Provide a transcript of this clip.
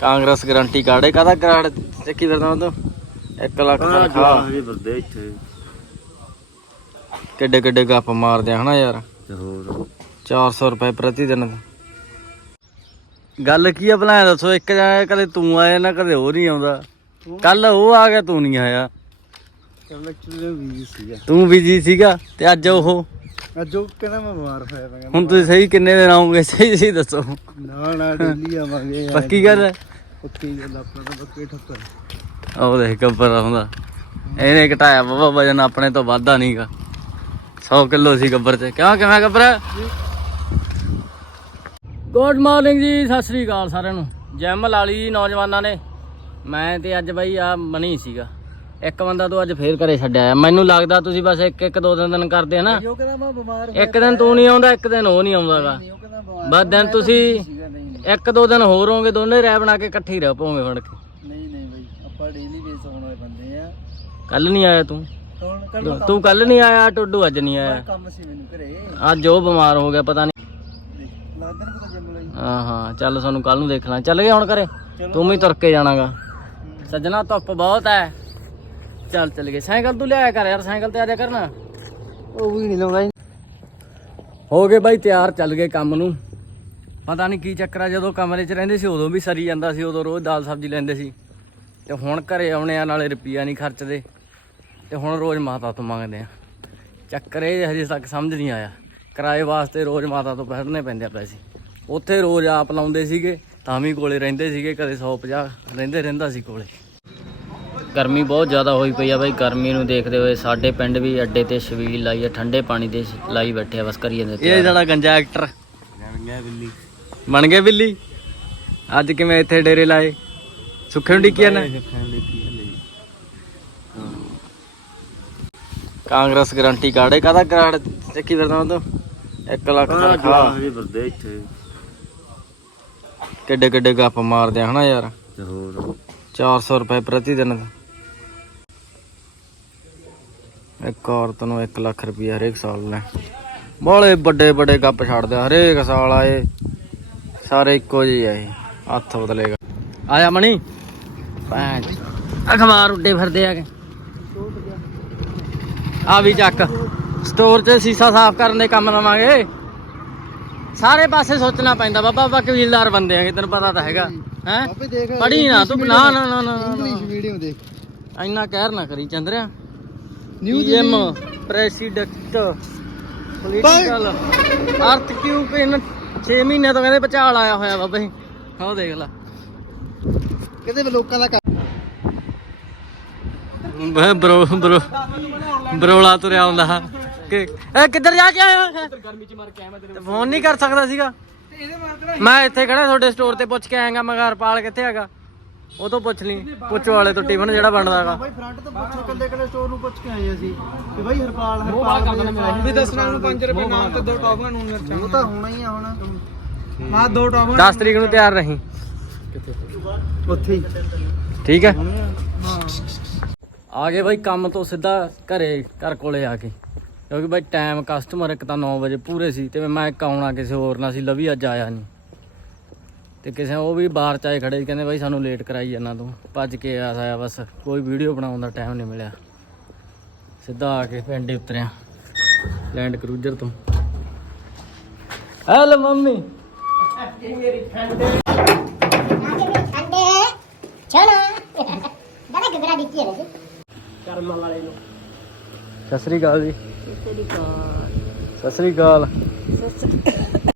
Congress guarantee card ਕਾਦਾ card? ਚੱਕੀ ਫਿਰਦਾ ਤੂੰ। 1 ਲੱਖ ਤਨਖਾਹ। ਹਜੇ ਫਿਰਦੇ ਇੱਥੇ। ਕਿੱਡੇ ਕਿੱਡੇ ਗੱਪ ਮਾਰਦੇ ਆ ਹਨਾ ਯਾਰ? ਤੇ ਹੋਰ? 400 ਰੁਪਏ ਪ੍ਰਤੀ ਦਿਨ ਗੱਲ ਕੀ ਆ ਭਲਾ ਦੱਸੋ ਇੱਕ ਜਣਾ ਕਦੇ ਤੂੰ ਆਇਆ ਨਾ ਕਦੇ ਉਹ ਨਹੀਂ ਆਉਂਦਾ। ਕੱਲ ਉਹ ਆ ਗਿਆ ਤੂੰ ਨਹੀਂ ਆਇਆ। ਵੀ ਤੂੰ ਬਿਜ਼ੀ ਸੀਗਾ ਤੇ ਅੱਜ ਉਹ ਅੱਜ ਉਹ ਕਹਿੰਦਾ ਮੈਂ ਬਿਮਾਰ ਹੋਇਆ ਮੈਂ ਹੁਣ ਤੁਸੀਂ ਸਹੀ ਕਿੰਨੇ ਦਿਨ ਆਉਂਗੇ ਸਹੀ ਸਹੀ ਦੱਸੋ। ਨਾ ਨਾ ਡੇਲੀ ਆਵਾਂਗੇ ਯਾਰ। ਪੱਕੀ ਗੱਲ ਹੈ? ਪੱਕੀ ਗੱਲ ਆਪਣਾ ਤਾਂ ਬੱਕੇ ਠੱਕਰ। ਉਹ ਦੇਖ ਗੱਬਰ ਆਉਂਦਾ ਇਹਨੇ ਘਟਾਇਆ ਬਾਬਾ ਵਜਨ ਆਪਣੇ ਤੋਂ ਵਾਧਾ ਨਹੀਂਗਾ 100 ਕਿਲੋ ਸੀ ਗੱਬਰ ਤੇ। ਕਿਉਂ ਕਿਵੇਂ ਗੱਬਰ? ਗੁੱਡ ਮਾਰਨਿੰਗ ਜੀ ਸਤਿ ਸ੍ਰੀ ਅਕਾਲ ਸਾਰਿਆਂ ਨੂੰ। ਜਿਮ ਲਾ ਲਈ ਜੀ ਨੌਜਵਾਨਾਂ ਨੇ। ਮੈਂ ਤੇ ਅੱਜ ਬਾਈ ਆ ਮਣੀ ਸੀਗਾ। ਇੱਕ ਬੰਦਾ ਤੂੰ ਅੱਜ ਫੇਰ ਘਰੇ ਛੱਡਿਆ ਆ। ਮੈਨੂੰ ਲੱਗਦਾ ਤੁਸੀਂ ਬਸ ਇੱਕ ਇੱਕ ਦੋ ਦਿਨ ਦਿਨ ਕਰਦੇ ਆ ਨਾ। ਉਹ ਕਹਿੰਦਾ ਮੈਂ ਬਿਮਾਰ ਇੱਕ ਦਿਨ ਤੂੰ ਨਹੀਂ ਆਉਂਦਾ ਇੱਕ ਦਿਨ ਉਹ ਨਹੀਂ ਆਉਂਦਾਗਾ। ਬਸ ਦਿਨ ਤੁਸੀਂ ਇੱਕ ਦੋ ਦਿਨ ਹੋਰ ਹੋਗੇ ਦੋਨੇ ਰਹਿ ਬਣਾ ਕੇ ਇਕੱਠੇ ਰਹਿ ਪੋਗੇ ਫੜ ਕੇ। ਨਹੀਂ ਨਹੀਂ ਬਈ ਆਪਾਂ ਡੇਲੀ ਬੇਸ ਹੋਣ ਵਾਲੇ ਬੰਦੇ ਆ। ਕੱਲ ਨਹੀਂ ਆਇਆ ਤੂੰ? ਤੂੰ ਕੱਲ ਨਹੀਂ ਆਇਆ ਟੁੱਡੂ ਅੱਜ ਨਹੀਂ ਆਇਆ। ਕੰਮ ਸੀ ਮੈਨੂੰ ਘਰੇ। ਅੱਜ ਉਹ ਬਿਮਾਰ ਹੋ ਗਿਆ ਪਤਾ ਨਹੀਂ। ਹਾਂ ਹਾਂ ਚੱਲ ਸਾਨੂੰ ਕੱਲ ਨੂੰ ਦੇਖਣਾ ਚੱਲ ਗਏ ਹੁਣ ਘਰੇ? ਤੂੰ ਵੀ ਤੁਰ ਕੇ ਜਾਣਾਗਾ। ਸੱਜਣਾ ਧੁੱਪ ਬਹੁਤ ਹੈ। ਚੱਲ ਚੱਲ ਗਏ। ਸਾਈਕਲ ਤੂੰ ਲਿਆਇਆ ਕਰ ਯਾਰ ਸਾਈਕਲ ਤੇ ਆ ਜਾ ਕਰਨਾ। ਉਹ ਵੀ ਨਹੀਂ ਲਾਉਂਦਾ ਹੋ ਗਏ ਬਾਈ ਤਿਆਰ ਚੱਲ ਗਏ ਕੰਮ ਨੂੰ। ਪਤਾ ਨਹੀਂ ਕੀ ਚੱਕਰ ਆ ਜਦੋਂ ਕਮਰੇ 'ਚ ਰਹਿੰਦੇ ਸੀ ਉਦੋਂ ਵੀ ਸਰੀ ਜਾਂਦਾ ਸੀ ਉਦੋਂ ਰੋਜ਼ ਦਾਲ ਸਬਜ਼ੀ ਲੈਂਦੇ ਸੀ। ਤੇ ਹੁਣ ਘਰੇ ਆਉਣੇ ਆ ਨਾਲੇ ਰੁਪਈਆ ਨਹੀਂ ਖਰਚਦੇ। ਤੇ ਹੁਣ ਰੋਜ਼ ਮਾਤਾ ਤੋਂ ਮੰਗਦੇ ਆ। ਚੱਕਰ ਇਹ ਹਜੇ ਤੱਕ ਸਮਝ ਨਹੀਂ ਆਇਆ। ਕਿਰਾਏ ਵਾਸਤੇ ਰੋਜ਼ ਮਾਤਾ ਤੋਂ ਭਰਨੇ ਪੈਂਦੇ ਆ ਪੈਸੇ। ਉੱਥੇ ਰੋਜ਼ ਆਪ ਲਾਉਂਦੇ ਸੀਗੇ ਤਾਂ ਵੀ ਕੋਲੇ ਰਹਿੰਦੇ ਸੀਗੇ ਕਦੇ 150 ਰਹਿੰਦੇ ਰਹਿੰਦਾ ਸੀ ਕੋਲੇ। ਗਰਮੀ ਬਹੁਤ ਜ਼ਿਆਦਾ ਹੋਈ ਪਈ ਆ ਬਾਈ ਗਰਮੀ ਨੂੰ ਦੇਖਦੇ ਹੋਏ ਸਾਡੇ ਪਿੰਡ ਵੀ ਅੱਡੇ ਤੇ ਛਬੀਲ ਲਾਈ ਆ ਠੰਡੇ ਪਾਣੀ ਦੇ ਲਾਈ ਬੈਠੇ ਆ ਬਸ ਕਰੀ ਜਾਂਦੇ ਇਹ ਜਿਹੜਾ ਗੰਜਾ ਐਕਟਰ ਬਿੱਲੀ ਬਣ ਗਏ ਬਿੱਲੀ। ਅੱਜ ਕਿਵੇਂ ਇੱਥੇ ਡੇਰੇ ਲਾਏ? ਸੁੱਖੇ ਨੂੰ ਡਿੱਕੀਆਂ ਨੇ? ਕਾਂਗਰਸ ਗਰੰਟੀ ਕਾਰਡ ਹੈ ਕਾਦਾ ਕਾਰਡ ਚੱਕੀ ਫਿਰਦਾ ਤੂੰ 1 ਲੱਖ ਫਿਰਦੇ ਇੱਥੇ। ਕਿੱਡੇ ਕਿੱਡੇ ਗੱਪ ਮਾਰਦੇ ਆ ਹਨਾ ਯਾਰ? ਤੇ ਹੋਰ? 400 ਰੁਪਏ ਪ੍ਰਤੀ ਦਿਨ ਇੱਕ ਔਰਤ ਨੂੰ 1 ਲੱਖ ਰੁਪਏ ਹਰੇਕ ਸਾਲ ਲੈ ਬੋਲੇ ਵੱਡੇ ਵੱਡੇ ਗੱਪ ਛੱਡਦੇ ਹਰੇਕ ਸਾਲ ਆਏ ਸਾਰੇ ਇੱਕੋ ਜਿਹੇ ਆ ਇਹ ਹੱਥ ਬਦਲੇਗਾ। ਆਇਆ ਮਣੀ। ਪੈਂਚ ਅਖਬਾਰ ਉੱਡੇ ਫਿਰਦੇ ਆ ਕੇ। ਆ ਵੀ ਚੱਕ। ਸਟੋਰ 'ਚ ਸੀਸਾ ਸਾਫ਼ ਕਰਨ ਦੇ ਕੰਮ ਲਵਾਂਗੇ। ਸਾਰੇ ਪਾਸੇ ਸੋਚਣਾ ਪੈਂਦਾ ਬਾਬਾ ਆਪਾਂ ਕਬੀਲਦਾਰ ਬੰਦੇ ਆਂਗੇ ਤੈਨੂੰ ਪਤਾ ਤਾਂ ਹੈਗਾ। ਹੈ? ਪੜੀ ਨਾ ਤੂੰ ਨਾ ਨਾ ਨਾ ਨਾ ਇੰਗਲਿਸ਼ ਵੀਡੀਓ ਦੇਖ। ਇੰਨਾ ਕਹਿਰ ਨਾ ਕਰੀ ਚੰਦਰਿਆ। ਨਿਊ ਪੀਐਮ ਪ੍ਰੈਸੀਡੈਂਟ ਪੋਲੀਟੀਕਲ ਅਰਥ ਕਿਉਂ ਪਿੰਨ 6 ਮਹੀਨੇ ਤੋਂ ਕਹਿੰਦੇ ਪਚਾਲ ਆਇਆ ਹੋਇਆ ਬਾਬਾ। ਆਹ ਦੇਖ ਲੈ। ਕਿਤੇ ਲੋਕਾਂ ਦਾ ਮੈਂ ਬਰੋ ਬਰੋ ਬਰੋਲਾ ਤੁਰਿਆ ਆਉਂਦਾ ਕਿ ਇਹ ਕਿੱਧਰ ਜਾ ਕੇ ਆਇਆ? ਗਰਮੀ ਚ ਮਰ ਕੇ ਆਇਆ ਮੈਂ ਤੇਰੇ ਫੋਨ ਨਹੀਂ ਕਰ ਸਕਦਾ ਸੀਗਾ ਮੈਂ ਇੱਥੇ ਖੜਾ ਤੁਹਾਡੇ ਸਟੋਰ ਤੇ ਪੁੱਛ ਕੇ ਆਇਆਗਾ ਮਗਰ ਪਾਲ ਕਿੱਥੇ ਹੈਗਾ? ਉਹ ਤੋਂ ਪੁੱਛ ਲਈ। ਪੁੱਛ ਵਾਲੇ ਤੋਂ ਟਿਫਨ ਜਿਹੜਾ ਬਣਦਾ ਹੈਗਾ। ਬਾਈ ਫਰੰਟ ਤੋਂ ਪੁੱਛੋ ਕੱਲੇ ਕੱਲੇ ਸਟੋਰ ਨੂੰ ਪੁੱਛ ਕੇ ਆਏ ਅਸੀਂ। ਕਿ ਬਾਈ ਹਰਪਾਲ ਹਰਪਾਲ ਵੀ ਦੱਸਣਾ ਨੂੰ 5 ਰੁਪਏ ਨਾਮ ਤੇ ਦੋ ਟੌਫੀਆਂ ਨੂੰ ਮਿਰਚਾਂ ਉਹ ਤਾਂ ਹੋਣਾ ਹੀ ਆ ਹੁਣ। ਹਾਂ ਦੋ ਟੌਫੀਆਂ 10 ਤਰੀਕ ਨੂੰ ਤਿਆਰ ਰਹੀਂ। ਉੱਥੇ ਹੀ। ਠੀਕ ਹੈ। ਹਾਂ ਆ। ਗਏ ਬਾਈ ਕੰਮ ਤੋਂ ਸਿੱਧਾ ਘਰੇ ਘਰ ਕੋਲੇ ਆ ਕੇ। ਕਿਉਂਕਿ ਬਾਈ ਟਾਈਮ ਕਸਟਮਰ ਇੱਕ ਤਾਂ 9 ਵਜੇ ਪੂਰੇ ਸੀ ਤੇ ਮੈਂ ਇੱਕ ਆਉਣਾ ਕਿਸੇ ਹੋਰ ਨਾਲ ਸੀ ਲਵੀ ਅੱਜ ਆਇਆ ਨਹੀਂ। ਤੇ ਕਿਸੇ ਉਹ ਵੀ ਬਾਹਰ ਚ ਆਏ ਖੜੇ ਸੀ, ਕਹਿੰਦੇ ਬਾਈ ਸਾਨੂੰ ਲੇਟ ਕਰਾਈ ਜਾਂਦਾ ਤੂੰ। ਭੱਜ ਕੇ ਆ ਆਇਆ ਬਸ, ਕੋਈ ਵੀਡੀਓ ਬਣਾਉਣ ਦਾ ਟਾਈਮ ਨਹੀਂ ਮਿਲਿਆ। ਸਿੱਧਾ ਆ ਕੇ ਪਿੰਡ ਉਤਰਿਆ ਲੈਂਡ ਕਰੂਜ਼ਰ ਤੋਂ। Hello mummy. ਠੰਡੇ ਚਲੋ ਦਾਦਾ ਕਿਧਰਾ ਦਿੱਤੀ ਹੈ ਕਰਮ ਵਾਲੇ ਨੂੰ ਸਤਿ ਸ੍ਰੀ ਅਕਾਲ ਜੀ। ਸਤਿ ਸ੍ਰੀ ਅਕਾਲ ਸਤਿ ਸ੍ਰੀ ਅਕਾਲ।